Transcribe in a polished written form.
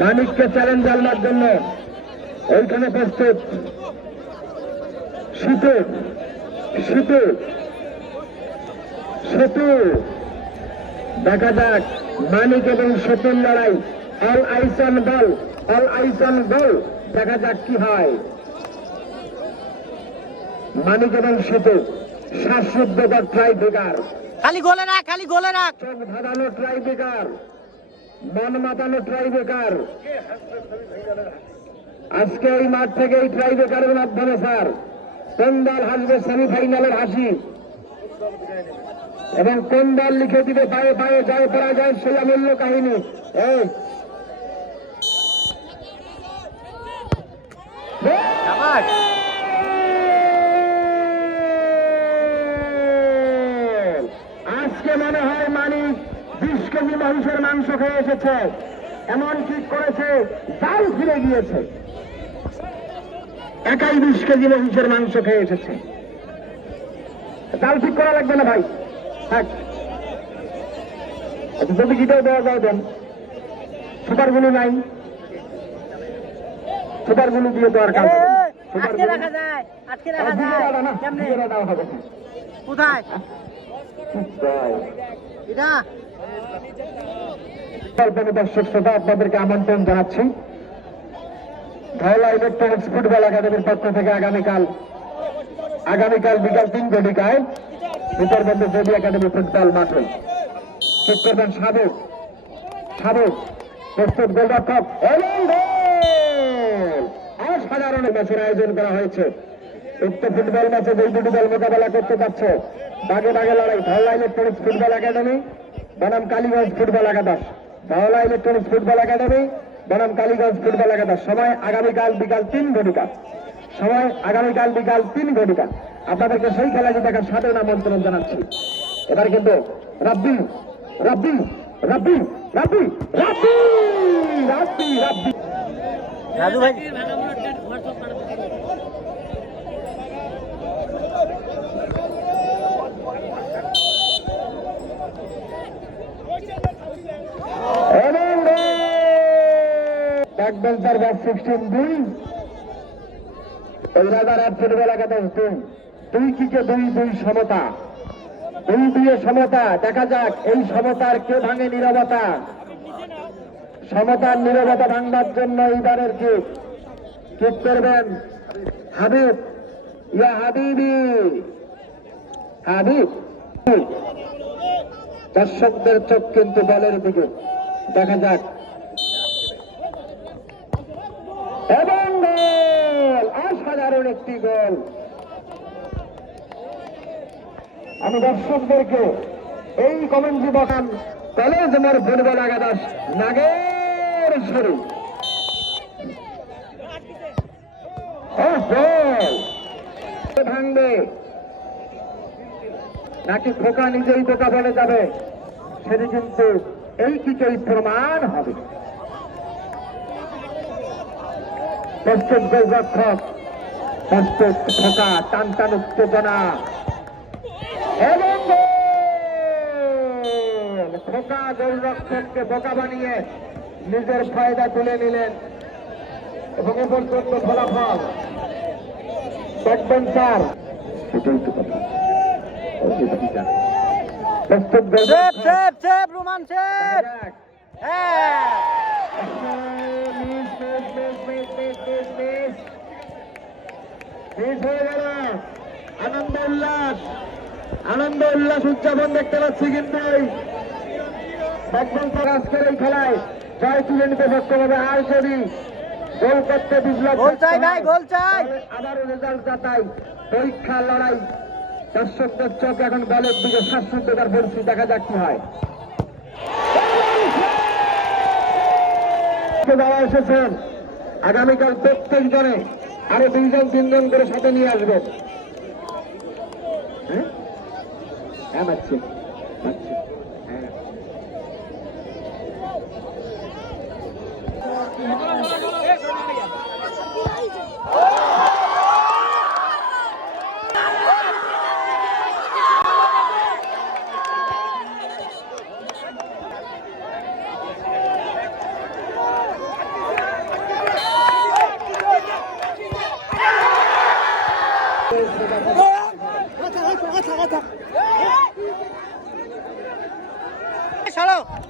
মানিককে challenge আনবার জন্য ওইখানে প্রস্তুত সেতু সেতু সেতু। দেখা যাক মানিক এবং সেতুর লড়াই। All eyes on ball, all eyes on goal. দেখা যাক কি হয়। মানিক এবং সেতু শ্বাসরুদ্ধকর ট্রাই বেকার, খালি গোলে রাখ, খালি গোলে রাখ। চোখ ধাঁধানো ট্রাই বেকার, মন মাতানো ট্রাই বেকার। আজকে এই মাঠ থেকে এই ট্রাই বেকারের মাধ্যমে স্যার কোন দল হাসবে সেমিফাইনালের হাসি, এবং কোন দল লিখে দিবে পায়ে পায়ে জয় পরাজয় সেই অমূল্য কাহিনী। এই আজকে মনে হয় মানিক 20 কেজি মহিষের মাংস খেয়ে এসেছে, এমন ঠিক করেছে জাল ফিরে গিয়েছে। একাই 20 কেজি মহিষের মাংস খেয়ে এসেছে। জাল ঠিক করা লাগবে না ভাই, থাক। যদি গিটাও দেওয়া যায় দেন, সুপারগুলো নাই, সুপারগুলো দিয়ে তো আর কাজ আটকে রাখা যায়, আটকে রাখা যায়। কেমনে হবে? কোথায় এটা? দর্শক শ্রোতা, আপনাদেরকে আমন্ত্রণ জানাচ্ছি ধওলা ইলেকট্রনিক্স ফুটবল একাডেমির পক্ষ থেকে আগামীকাল বিকাল 3 ঘটিকায় উত্তরবঙ্গ জেবি একাডেমি ফুটবল মাঠে ঠিক করবেন সাবেক প্রস্তুত গোলরক্ষক অসাধারণ ম্যাচের আয়োজন করা হয়েছে। উক্ত ফুটবল ম্যাচে দুই দুটি দল মোকাবেলা করতে পারছে। বাগে বাগে লড়াই। ধওলা ইলেকট্রনিক্স ফুটবল একাডেমি বনাম কালীগঞ্জ ফুটবল একাদশ। ধওলা ইলেকট্রনিক্স ফুটবল একাডেমি বনাম কালীগঞ্জ ফুটবল একাদশ। সময় আগামীকাল বিকাল 3 ঘটিকা। আপনাদেরকে সেই খেলাটি দেখার সাধারণ আমন্ত্রণ জানাচ্ছি। এবার কিন্তু রাব্বি রাব্বি রাব্বি রাব্বি রাব্বি রাব্বি রাব্বি রাজু ভাই ব্যাকবেঞ্চার ব্যাচ 16-2 ওই রাজারহাট ফুটবল একাদশ 2 কিকে 2 সমতা, 2 সমতা। দেখা যাক এই সমতার কে ভাঙে নীরবতা। সমতার নীরবতা ভাঙবার জন্য এইবারের কিক করবেন হাবিব, ইয়া হাবিবি হাবিব। দর্শকদের চোখ কিন্তু বলের দিকে। দেখা যাক এবং গোল, অসাধারণ একটি গোল। আমি দর্শকদেরকে এই কমেন্ট্রি বকান কলেজ মোর ফুটবল একাদশ নাগের শুরু ভাঙবে নাকি খোকা নিজেই বোকা বলে যাবে, সেটি কিন্তু এই কিকেই প্রমাণ হবে। প্রস্তুত গোলরক্ষক, প্রস্তুত খোকা, টান উত্তেজনা এবং খোকা গোলরক্ষককে বোকা বানিয়ে নিজের ফায়দা তুলে নিলেন এবং এ পর্যন্ত ফলাফল ব্যাকবেঞ্চার। প্রস্তুত রোমান সেভ। হ্যাঁ আনন্দ উল্লাস উদযাপন দেখতে পাচ্ছি। কিন্তু আজকের এই খেলায় জয় তুলে নিতে সক্ষম হবে। আর যদি গোল করতে আবারও রেজাল্ট যাতাই, পরীক্ষা লড়াই। দর্শকদের চোখ এখন বলের দিকে শ্বাসরুদ্ধকর পরিস্থিতি। দেখা যাক কি হয়। যারা এসেছেন আগামীকাল প্রত্যেক জনে আরো 2-3 করে সাথে নিয়ে আসবেন। হ্যাঁ বাচ্চা দাও